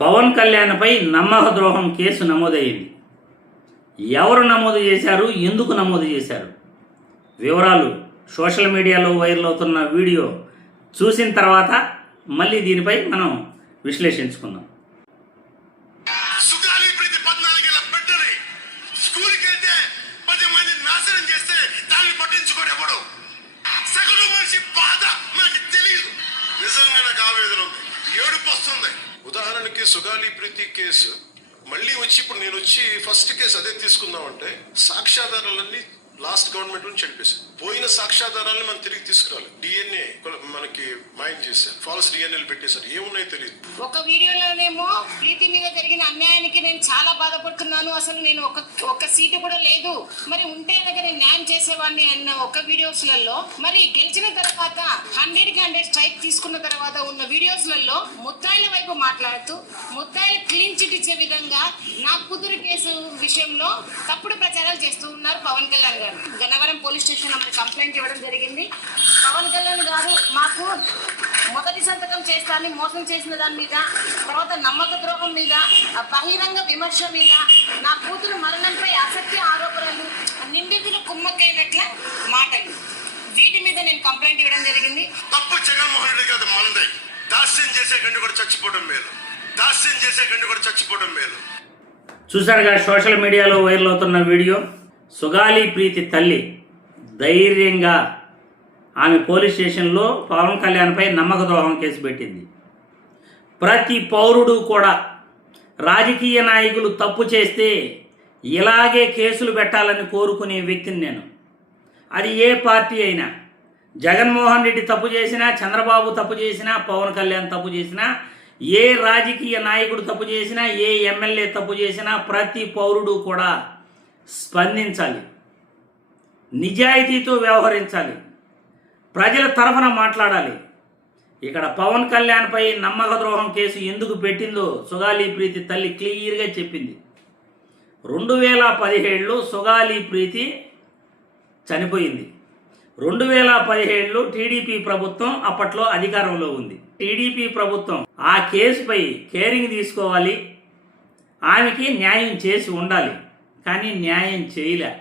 పవన్ కళ్యాణ్పై నమ్మక ద్రోహం కేసు నమోదయ్యింది. ఎవరు నమోదు చేశారు, ఎందుకు నమోదు చేశారు, వివరాలు సోషల్ మీడియాలో వైరల్ అవుతున్న వీడియో చూసిన తర్వాత మళ్ళీ దీనిపై మనం విశ్లేషించుకుందాం. ఉదాహరణకి సుగాలి ప్రీతి కేసు మళ్ళీ వచ్చి ఇప్పుడు నేను వచ్చి ఫస్ట్ కేసు అదే తీసుకుందామంటే సాక్ష్యాధారాలన్నీ లాస్ట్ గవర్నమెంట్ నుంచి చెడిపేశారు. పోయిన సాక్ష్యాధారాలను మనం తిరిగి తీసుకురాలి. డిఎన్ఏ మనకి మైండ్ చేశారు, ఫాల్స్ డిఎన్ఏలు పెట్టేశారు, ఏమున్నాయో తెలియదు. ఒక వీడియోలోనేమో ప్రీతి మీద జరిగిన అన్యాయానికి నేను చాలా బాధపడుతున్నాను, అసలు నేను ఒక సీటు కూడా లేదు, మరి ఉంటే కనుక నేను న్యాయం చేసేవాడిని అన్న ఒక వీడియోస్లలో, మరి గెలిచిన తర్వాత 100కి 100 స్ట్రైక్ తీసుకున్న తర్వాత ఉన్న వీడియోస్లలో ముద్దాయిల వైపు మాట్లాడుతూ ముద్దాయిలు క్లీన్ చిట్ ఇచ్చే విధంగా నా కూతురు కేసు విషయంలో తప్పుడు ప్రచారాలు చేస్తూ ఉన్నారు పవన్ కళ్యాణ్ గారు. గన్నవరం పోలీస్ స్టేషన్ లో కంప్లైంట్ ఇవ్వడం జరిగింది. పవన్ కళ్యాణ్ గారు మాకు మొదటి సంతకం చేస్తానని మోసం చేసిన దాని మీద, తర్వాత నమ్మక ద్రోహం మీద, బహిరంగ విమర్శ మీద, నా కూతురు మరణంపై అసత్య ఆరోపణలు, నిందితులు కుమ్మక్కైనట్ల మాటలు, వీటి మీద నేను కంప్లైంట్ ఇవ్వడం జరిగింది. తప్పు జగన్మోహన్ రెడ్డి కాదు, మనదే. దాస్యం చేసే గండి కూడా చచ్చిపోవడం మేలు, దాస్యం చేసే గండి కూడా చచ్చిపోవడం మేలు. చూసారుగా సోషల్ మీడియాలో వైరల్ అవుతున్న వీడియో. సుగాలి ప్రీతి తల్లి ధైర్యంగా ఆమె పోలీస్ స్టేషన్లో పవన్ కళ్యాణ్పై నమ్మక ద్రోహం కేసు పెట్టింది. ప్రతి పౌరుడు కూడా రాజకీయ నాయకులు తప్పు చేస్తే ఇలాగే కేసులు పెట్టాలని కోరుకునే వ్యక్తిని నేను. అది ఏ పార్టీ అయినా, జగన్మోహన్ రెడ్డి తప్పు చేసినా, చంద్రబాబు తప్పు చేసినా, పవన్ కళ్యాణ్ తప్పు చేసినా, ఏ రాజకీయ నాయకుడు తప్పు చేసినా, ఏ ఎమ్మెల్యే తప్పు చేసినా ప్రతి పౌరుడు కూడా స్పందించాలి, నిజాయితీతో వ్యవహరించాలి, ప్రజల తరఫున మాట్లాడాలి. ఇక్కడ పవన్ కళ్యాణ్పై నమ్మక ద్రోహం కేసు ఎందుకు పెట్టిందో సుగాలి ప్రీతి తల్లి క్లియర్గా చెప్పింది. 2017లో సుగాలి ప్రీతి చనిపోయింది. 2017లో టీడీపీ ప్రభుత్వం అప్పట్లో అధికారంలో ఉంది. టీడీపీ ప్రభుత్వం ఆ కేసుపై కేరింగ్ తీసుకోవాలి, ఆమెకి న్యాయం చేసి ఉండాలి, కానీ న్యాయం చేయలే.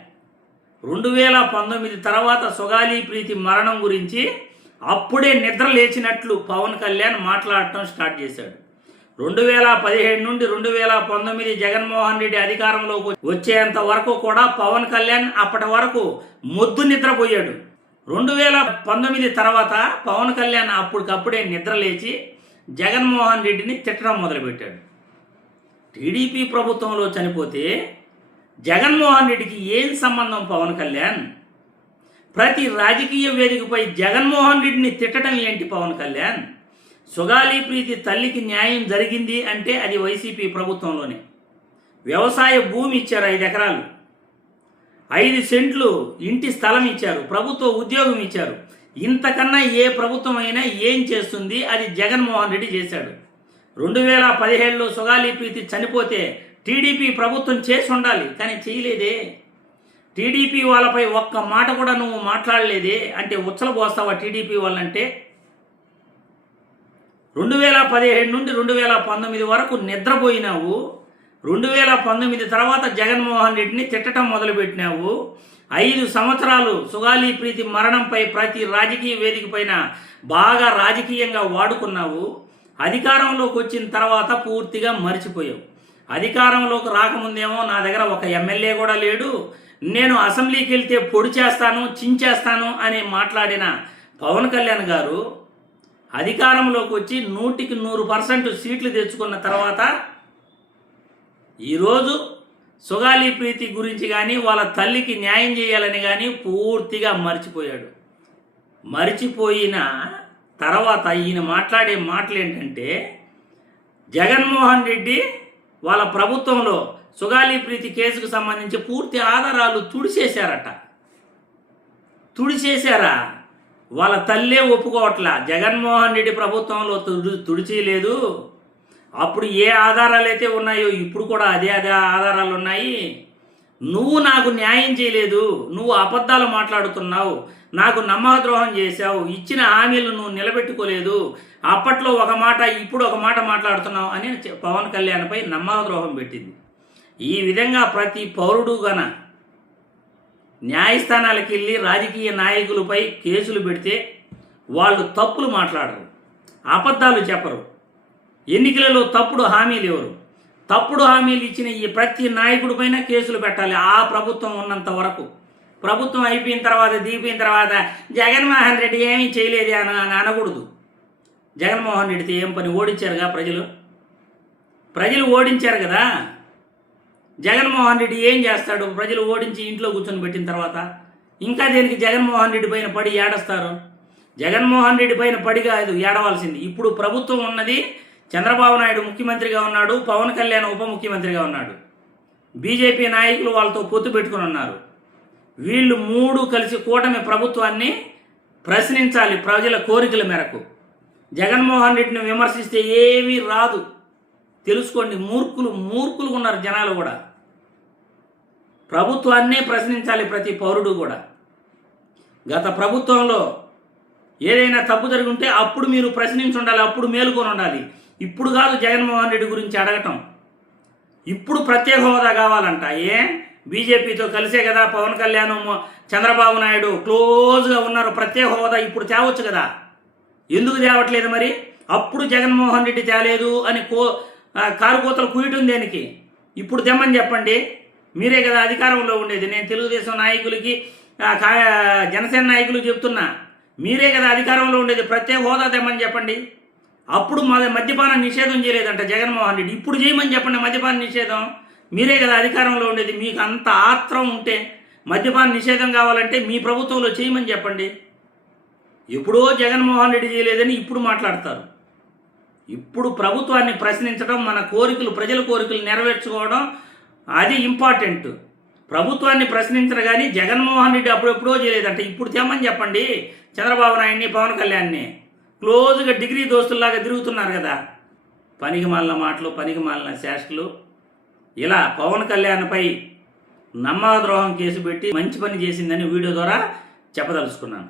2019 తర్వాత సుగాలి ప్రీతి మరణం గురించి అప్పుడే నిద్ర లేచినట్లు పవన్ కళ్యాణ్ మాట్లాడటం స్టార్ట్ చేశాడు. 2017 నుండి 2019 జగన్మోహన్ రెడ్డి అధికారంలోకి వచ్చేంత వరకు కూడా పవన్ కళ్యాణ్ అప్పటి వరకు మొద్దు నిద్రపోయాడు. 2019 తర్వాత పవన్ కళ్యాణ్ అప్పటికప్పుడే నిద్ర లేచి జగన్మోహన్ రెడ్డిని తిట్టడం మొదలుపెట్టాడు. టీడీపీ ప్రభుత్వంలో చనిపోతే జగన్మోహన్ రెడ్డికి ఏం సంబంధం? పవన్ కళ్యాణ్ ప్రతి రాజకీయ వేదికపై జగన్మోహన్ రెడ్డిని తిట్టడం ఏంటి? పవన్ కళ్యాణ్ సుగాలి ప్రీతి తల్లికి న్యాయం జరిగింది అంటే అది వైసీపీ ప్రభుత్వంలోనే. వ్యవసాయ భూమి ఇచ్చారు, 5 ఎకరాలు, 5 సెంట్లు ఇంటి స్థలం ఇచ్చారు, ప్రభుత్వ ఉద్యోగం ఇచ్చారు. ఇంతకన్నా ఏ ప్రభుత్వం అయినా ఏం చేస్తుంది? అది జగన్మోహన్ రెడ్డి చేశాడు. 2017లో సుగాలి ప్రీతి చనిపోతే టీడీపీ ప్రభుత్వం చేసి ఉండాలి, కానీ చేయలేదే. టీడీపీ వాళ్ళపై ఒక్క మాట కూడా నువ్వు మాట్లాడలేదే. అంటే ఉచ్చల పోస్తావా టీడీపీ వాళ్ళంటే? 2017 నుండి 2019 వరకు నిద్రపోయినావు. 2019 తర్వాత జగన్మోహన్ రెడ్డిని తిట్టడం మొదలుపెట్టినావు. 5 సంవత్సరాలు సుగాలి ప్రీతి మరణంపై ప్రతి రాజకీయ వేదిక పైన బాగా రాజకీయంగా వాడుకున్నావు. అధికారంలోకి వచ్చిన తర్వాత పూర్తిగా మర్చిపోయావు. అధికారంలోకి రాకముందేమో నా దగ్గర ఒక ఎమ్మెల్యే కూడా లేడు, నేను అసెంబ్లీకి వెళ్తే పొడి చేస్తాను, చించేస్తాను అని మాట్లాడిన పవన్ కళ్యాణ్ గారు అధికారంలోకి వచ్చి 100కి 100% సీట్లు తెచ్చుకున్న తర్వాత ఈరోజు సుగాలి ప్రీతి గురించి కానీ వాళ్ళ తల్లికి న్యాయం చేయాలని కానీ పూర్తిగా మర్చిపోయాడు. మర్చిపోయిన తర్వాత ఈయన మాట్లాడే మాటలు ఏంటంటే, జగన్మోహన్ రెడ్డి వాళ్ళ ప్రభుత్వంలో సుగాలి ప్రీతి కేసుకు సంబంధించి పూర్తి ఆధారాలు తుడిచేశారట. తుడిచేశారా? వాళ్ళ తల్లే ఒప్పుకోవట్లా. జగన్మోహన్ రెడ్డి ప్రభుత్వంలో తుడిచేయలేదు. అప్పుడు ఏ ఆధారాలు అయితే ఉన్నాయో ఇప్పుడు కూడా అదే ఆధారాలు ఉన్నాయి. నువ్వు నాకు న్యాయం చేయలేదు, నువ్వు అబద్ధాలు మాట్లాడుతున్నావు, నాకు నమ్మక ద్రోహం చేశావు, ఇచ్చిన హామీలు నువ్వు నిలబెట్టుకోలేదు అప్పట్లో ఒక మాట ఇప్పుడు ఒక మాట మాట్లాడుతున్నాం అని పవన్ కళ్యాణ్పై నమ్మకద్రోహం పెట్టింది. ఈ విధంగా ప్రతి పౌరుడు గన న్యాయస్థానాలకు వెళ్ళి రాజకీయ నాయకులపై కేసులు పెడితే వాళ్ళు తప్పులు మాట్లాడరు, అబద్ధాలు చెప్పరు, ఎన్నికలలో తప్పుడు హామీలు ఇవ్వరు. తప్పుడు హామీలు ఇచ్చిన ఈ ప్రతి నాయకుడి పైన కేసులు పెట్టాలి. ఆ ప్రభుత్వం ఉన్నంత వరకు. ప్రభుత్వం అయిపోయిన తర్వాత దిగిపోయిన తర్వాత జగన్మోహన్ రెడ్డి ఏమీ చేయలేదు అని అనకూడదు. జగన్మోహన్ రెడ్డితో ఏం పని? ఓడించారుగా ప్రజలు ఓడించారు కదా. జగన్మోహన్ రెడ్డి ఏం చేస్తాడు? ప్రజలు ఓడించి ఇంట్లో కూర్చొని పెట్టిన తర్వాత ఇంకా దేనికి జగన్మోహన్ రెడ్డి పైన పడి ఏడస్తారు? జగన్మోహన్ రెడ్డి పైన పడి కాదు ఏడవలసింది. ఇప్పుడు ప్రభుత్వం ఉన్నది, చంద్రబాబు నాయుడు ముఖ్యమంత్రిగా ఉన్నాడు, పవన్ కళ్యాణ్ ఉప ముఖ్యమంత్రిగా ఉన్నాడు, బీజేపీ నాయకులు వాళ్ళతో పొత్తు పెట్టుకుని ఉన్నారు. వీళ్ళు మూడు కలిసి కూటమి ప్రభుత్వాన్ని ప్రశ్నించాలి ప్రజల కోరికల మేరకు. జగన్మోహన్ రెడ్డిని విమర్శిస్తే ఏమీ రాదు, తెలుసుకోండి. మూర్ఖులు ఉన్నారు జనాలు కూడా. ప్రభుత్వాన్నే ప్రశ్నించాలి ప్రతి పౌరుడు కూడా. గత ప్రభుత్వంలో ఏదైనా తప్పు జరిగి ఉంటే అప్పుడు మీరు ప్రశ్నించి ఉండాలి, అప్పుడు మేలుకొని ఉండాలి. ఇప్పుడు కాదు జగన్మోహన్ రెడ్డి గురించి అడగటం. ఇప్పుడు ప్రత్యేక హోదా కావాలంట. బీజేపీతో కలిసే కదా పవన్ కళ్యాణ్ చంద్రబాబు నాయుడు క్లోజ్గా ఉన్నారు. ప్రత్యేక హోదా ఇప్పుడు తేవచ్చు కదా, ఎందుకు తేవట్లేదు మరి? అప్పుడు జగన్మోహన్ రెడ్డి తేలేదు అని కారుకోతలు కుయటం దేనికి? ఇప్పుడు తెమ్మని చెప్పండి. మీరే కదా అధికారంలో ఉండేది. నేను తెలుగుదేశం నాయకులకి జనసేన నాయకులకు చెప్తున్నా, మీరే కదా అధికారంలో ఉండేది. ప్రత్యేక హోదా తెమ్మని చెప్పండి. అప్పుడు మద్యపాన నిషేధం చేయలేదంట జగన్మోహన్ రెడ్డి. ఇప్పుడు చేయమని చెప్పండి మద్యపాన నిషేధం. మీరే కదా అధికారంలో ఉండేది. మీకు అంత ఆత్రం ఉంటే మద్యపాన నిషేధం కావాలంటే మీ ప్రభుత్వంలో చేయమని చెప్పండి. ఎప్పుడో జగన్మోహన్ రెడ్డి చేయలేదని ఇప్పుడు మాట్లాడతారు. ఇప్పుడు ప్రభుత్వాన్ని ప్రశ్నించడం, మన కోరికలు, ప్రజల కోరికలు నెరవేర్చుకోవడం అది ఇంపార్టెంట్. ప్రభుత్వాన్ని ప్రశ్నించరు కానీ జగన్మోహన్ రెడ్డి అప్పుడెప్పుడో చేయలేదంట. ఇప్పుడు తెమ్మని చెప్పండి. చంద్రబాబు నాయుడిని, పవన్ కళ్యాణ్ని క్లోజ్గా డిగ్రీ దోస్తుల్లాగా తిరుగుతున్నారు కదా. పనికి మాలిన మాటలు, పనికి మాలిన శాస్త్రులు. ఇలా పవన్ కళ్యాణ్పై నమ్మకద్రోహం కేసు పెట్టి మంచి పని చేసిందని వీడియో ద్వారా చెప్పదలుచుకున్నాను.